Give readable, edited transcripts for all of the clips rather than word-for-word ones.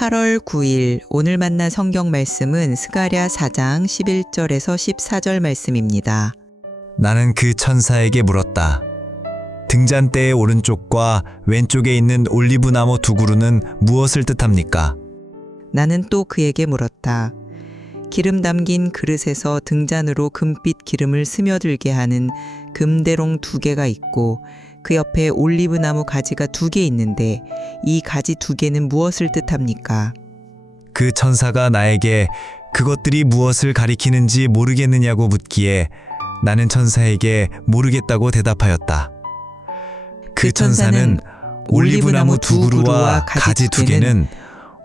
8월 9일 오늘 만난 성경 말씀은 스가랴 4장 11절에서 14절 말씀입니다. 나는 그 천사에게 물었다. 등잔대의 오른쪽과 왼쪽에 있는 올리브나무 두 그루는 무엇을 뜻합니까? 나는 또 그에게 물었다. 기름 담긴 그릇에서 등잔으로 금빛 기름을 스며들게 하는 금대롱 2개가 있고 그 옆에 올리브나무 가지가 2개 있는데 이 가지 2개는 무엇을 뜻합니까? 그 천사가 나에게 그것들이 무엇을 가리키는지 모르겠느냐고 묻기에 나는 천사에게 모르겠다고 대답하였다. 그 천사는 올리브나무 2그루와 가지 2개는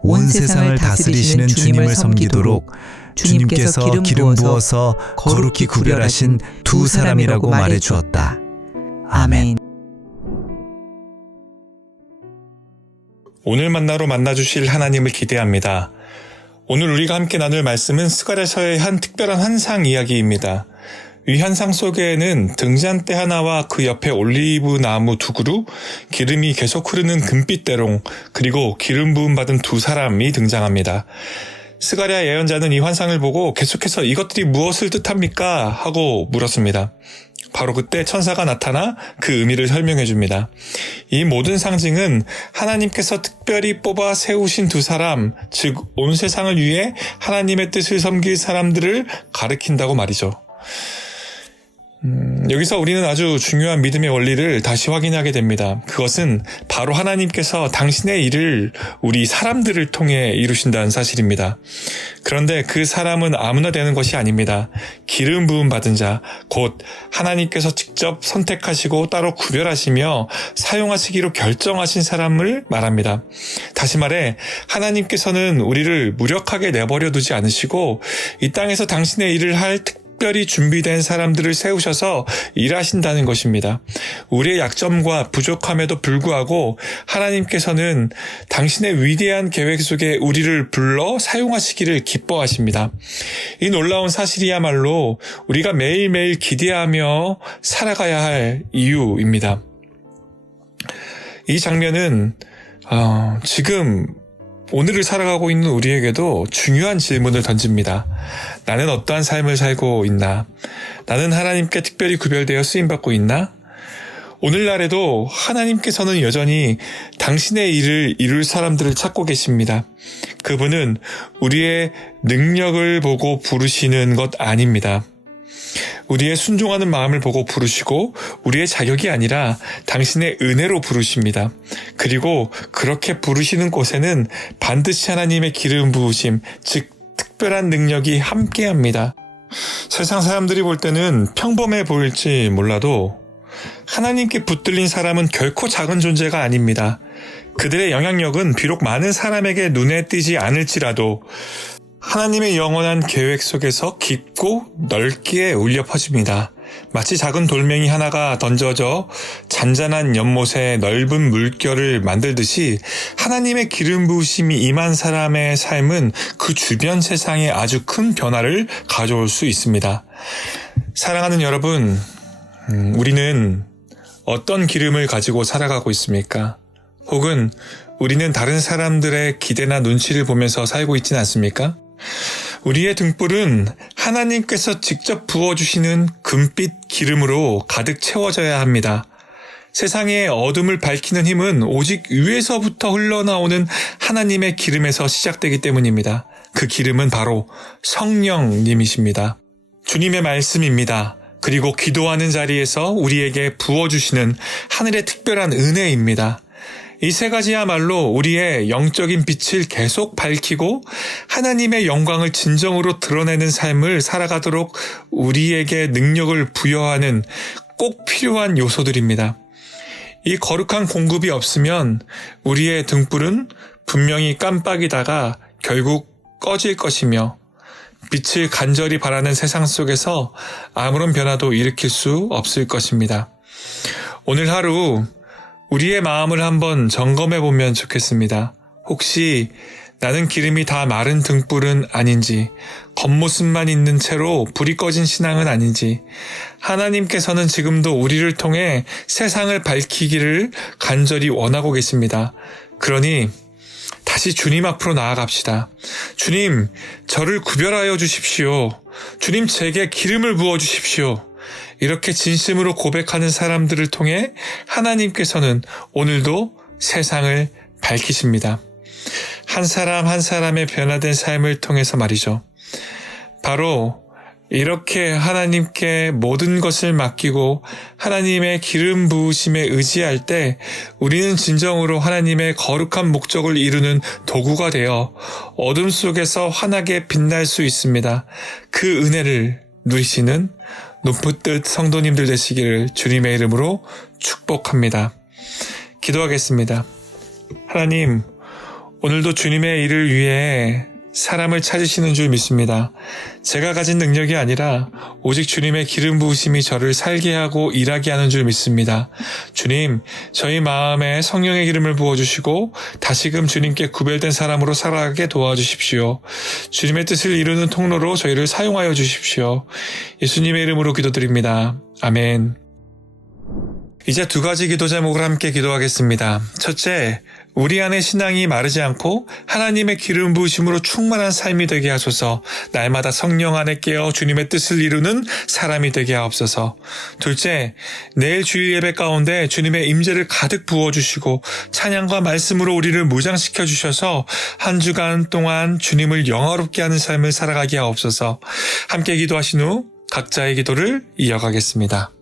온 세상을 다스리시는 주님을 섬기도록 주님께서 기름 부어서 거룩히 구별하신 2 사람이라고 말해 주었다. 아멘. 오늘 만나로 만나주실 하나님을 기대합니다. 오늘 우리가 함께 나눌 말씀은 스가랴서의 한 특별한 환상 이야기입니다. 이 환상 속에는 등잔대 하나와 그 옆에 올리브 나무 2그루, 기름이 계속 흐르는 금빛대롱, 그리고 기름 부음 받은 2 사람이 등장합니다. 스가랴 예언자는 이 환상을 보고 계속해서 이것들이 무엇을 뜻합니까? 하고 물었습니다. 바로 그때 천사가 나타나 그 의미를 설명해 줍니다. 이 모든 상징은 하나님께서 특별히 뽑아 세우신 2 사람, 즉 온 세상을 위해 하나님의 뜻을 섬길 사람들을 가리킨다고 말이죠. 여기서 우리는 아주 중요한 믿음의 원리를 다시 확인하게 됩니다. 그것은 바로 하나님께서 당신의 일을 우리 사람들을 통해 이루신다는 사실입니다. 그런데 그 사람은 아무나 되는 것이 아닙니다. 기름 부음 받은 자, 곧 하나님께서 직접 선택하시고 따로 구별하시며 사용하시기로 결정하신 사람을 말합니다. 다시 말해 하나님께서는 우리를 무력하게 내버려 두지 않으시고 이 땅에서 당신의 일을 할 특별히 준비된 사람들을 세우셔서 일하신다는 것입니다. 우리의 약점과 부족함에도 불구하고 하나님께서는 당신의 위대한 계획 속에 우리를 불러 사용하시기를 기뻐하십니다. 이 놀라운 사실이야말로 우리가 매일매일 기대하며 살아가야 할 이유입니다. 이 장면은 지금 오늘을 살아가고 있는 우리에게도 중요한 질문을 던집니다. 나는 어떠한 삶을 살고 있나? 나는 하나님께 특별히 구별되어 쓰임받고 있나? 오늘날에도 하나님께서는 여전히 당신의 일을 이룰 사람들을 찾고 계십니다. 그분은 우리의 능력을 보고 부르시는 것 아닙니다. 우리의 순종하는 마음을 보고 부르시고 우리의 자격이 아니라 당신의 은혜로 부르십니다. 그리고 그렇게 부르시는 곳에는 반드시 하나님의 기름 부으심, 즉 특별한 능력이 함께합니다. 세상 사람들이 볼 때는 평범해 보일지 몰라도 하나님께 붙들린 사람은 결코 작은 존재가 아닙니다. 그들의 영향력은 비록 많은 사람에게 눈에 띄지 않을지라도 하나님의 영원한 계획 속에서 깊고 넓게 울려 퍼집니다. 마치 작은 돌멩이 하나가 던져져 잔잔한 연못에 넓은 물결을 만들듯이 하나님의 기름 부으심이 임한 사람의 삶은 그 주변 세상에 아주 큰 변화를 가져올 수 있습니다. 사랑하는 여러분, 우리는 어떤 기름을 가지고 살아가고 있습니까? 혹은 우리는 다른 사람들의 기대나 눈치를 보면서 살고 있진 않습니까? 우리의 등불은 하나님께서 직접 부어주시는 금빛 기름으로 가득 채워져야 합니다. 세상의 어둠을 밝히는 힘은 오직 위에서부터 흘러나오는 하나님의 기름에서 시작되기 때문입니다. 그 기름은 바로 성령님이십니다. 주님의 말씀입니다. 그리고 기도하는 자리에서 우리에게 부어주시는 하늘의 특별한 은혜입니다. 이 3가지야말로 우리의 영적인 빛을 계속 밝히고 하나님의 영광을 진정으로 드러내는 삶을 살아가도록 우리에게 능력을 부여하는 꼭 필요한 요소들입니다. 이 거룩한 공급이 없으면 우리의 등불은 분명히 깜빡이다가 결국 꺼질 것이며 빛을 간절히 바라는 세상 속에서 아무런 변화도 일으킬 수 없을 것입니다. 오늘 하루 우리의 마음을 한번 점검해 보면 좋겠습니다. 혹시 나는 기름이 다 마른 등불은 아닌지, 겉모습만 있는 채로 불이 꺼진 신앙은 아닌지, 하나님께서는 지금도 우리를 통해 세상을 밝히기를 간절히 원하고 계십니다. 그러니 다시 주님 앞으로 나아갑시다. 주님, 저를 구별하여 주십시오. 주님, 제게 기름을 부어 주십시오. 이렇게 진심으로 고백하는 사람들을 통해 하나님께서는 오늘도 세상을 밝히십니다. 한 사람 한 사람의 변화된 삶을 통해서 말이죠. 바로 이렇게 하나님께 모든 것을 맡기고 하나님의 기름 부으심에 의지할 때 우리는 진정으로 하나님의 거룩한 목적을 이루는 도구가 되어 어둠 속에서 환하게 빛날 수 있습니다. 그 은혜를 누리시는 높은 성도님들 되시기를 주님의 이름으로 축복합니다. 기도하겠습니다. 하나님, 오늘도 주님의 일을 위해 사람을 찾으시는 줄 믿습니다. 제가 가진 능력이 아니라 오직 주님의 기름 부으심이 저를 살게 하고 일하게 하는 줄 믿습니다. 주님, 저희 마음에 성령의 기름을 부어주시고 다시금 주님께 구별된 사람으로 살아가게 도와주십시오. 주님의 뜻을 이루는 통로로 저희를 사용하여 주십시오. 예수님의 이름으로 기도드립니다. 아멘. 이제 두 가지 기도 제목을 함께 기도하겠습니다. 첫째, 우리 안에 신앙이 마르지 않고 하나님의 기름 부으심으로 충만한 삶이 되게 하소서. 날마다 성령 안에 깨어 주님의 뜻을 이루는 사람이 되게 하옵소서. 둘째, 내일 주일 예배 가운데 주님의 임재를 가득 부어주시고 찬양과 말씀으로 우리를 무장시켜 주셔서 한 주간 동안 주님을 영화롭게 하는 삶을 살아가게 하옵소서. 함께 기도하신 후 각자의 기도를 이어가겠습니다.